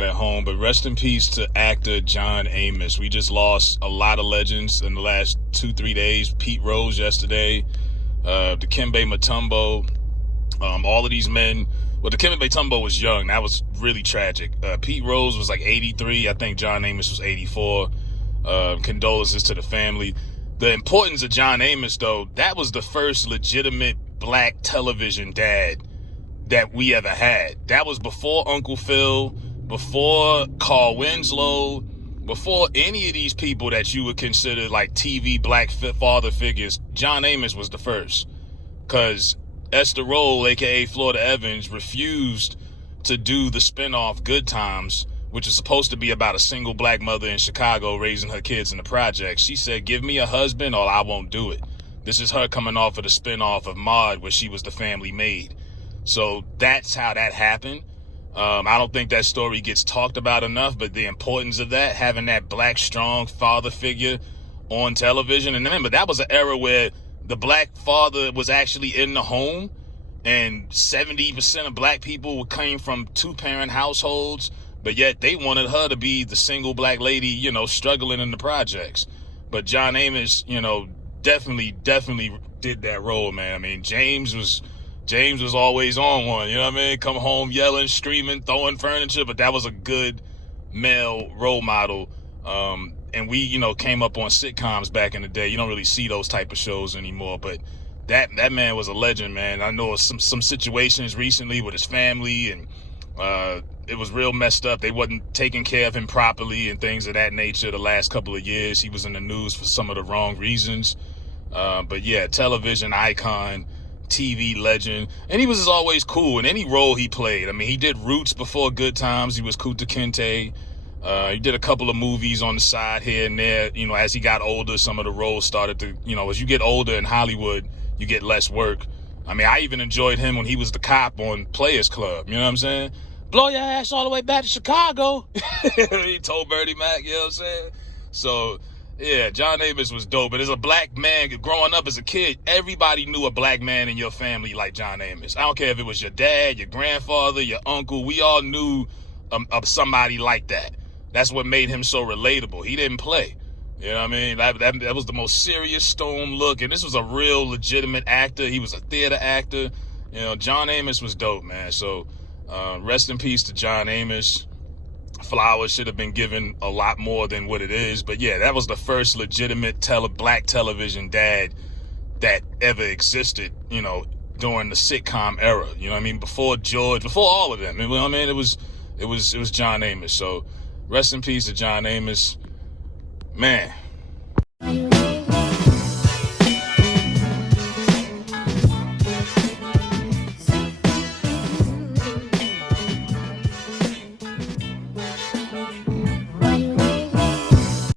not at home, but rest in peace to actor John Amos. We just lost a lot of legends in the last 2-3 days. Pete Rose yesterday, Dikembe Mutombo, all of these men. Well, Dikembe Mutombo was young. That was really tragic. Pete Rose was like 83. I think John Amos was 84. Condolences to the family. The importance of John Amos, though, that was the first legitimate black television dad that we ever had. That was before Uncle Phil, before Carl Winslow, before any of these people that you would consider like TV black father figures. John Amos was the first, because Esther Rolle, aka Florida Evans, refused to do the spinoff Good Times, which is supposed to be about a single black mother in Chicago raising her kids in the projects. She said, give me a husband or I won't do it. This is her coming off of the spinoff of Maude, where she was the family maid. So that's how that happened. I don't think that story gets talked about enough, but the importance of that, having that black, strong father figure on television. And remember, that was an era where the black father was actually in the home, and 70% of black people came from two-parent households, but yet they wanted her to be the single black lady, struggling in the projects. But John Amos, definitely did that role, man. I mean, James was always on one, you know what I mean? Come home yelling, screaming, throwing furniture, but that was a good male role model. And we, came up on sitcoms back in the day. You don't really see those type of shows anymore, but that man was a legend, man. I know some situations recently with his family, and it was real messed up. They wasn't taking care of him properly and things of that nature the last couple of years. He was in the news for some of the wrong reasons. But yeah, television icon, TV legend, and he was always cool in any role he played. I mean, he did Roots before Good Times. He was Kunta Kinte. He did a couple of movies on the side here and there. As he got older, some of the roles started to, as you get older in Hollywood, you get less work. I mean, I even enjoyed him when he was the cop on Players Club. You know what I'm saying? Blow your ass all the way back to Chicago. He told Bertie Mac, you know what I'm saying? So, yeah, John Amos was dope. But as a black man, growing up as a kid, everybody knew a black man in your family like John Amos. I don't care if it was your dad, your grandfather, your uncle. We all knew of somebody like that. That's what made him so relatable. He didn't play. You know what I mean? That was the most serious stone look. And this was a real legitimate actor. He was a theater actor. John Amos was dope, man. So rest in peace to John Amos. Flowers should have been given a lot more than what it is. But yeah, that was the first legitimate black television dad that ever existed, during the sitcom era. You know what I mean? Before George, before all of them. You know what I mean? It was John Amos. So rest in peace to John Amos. Man,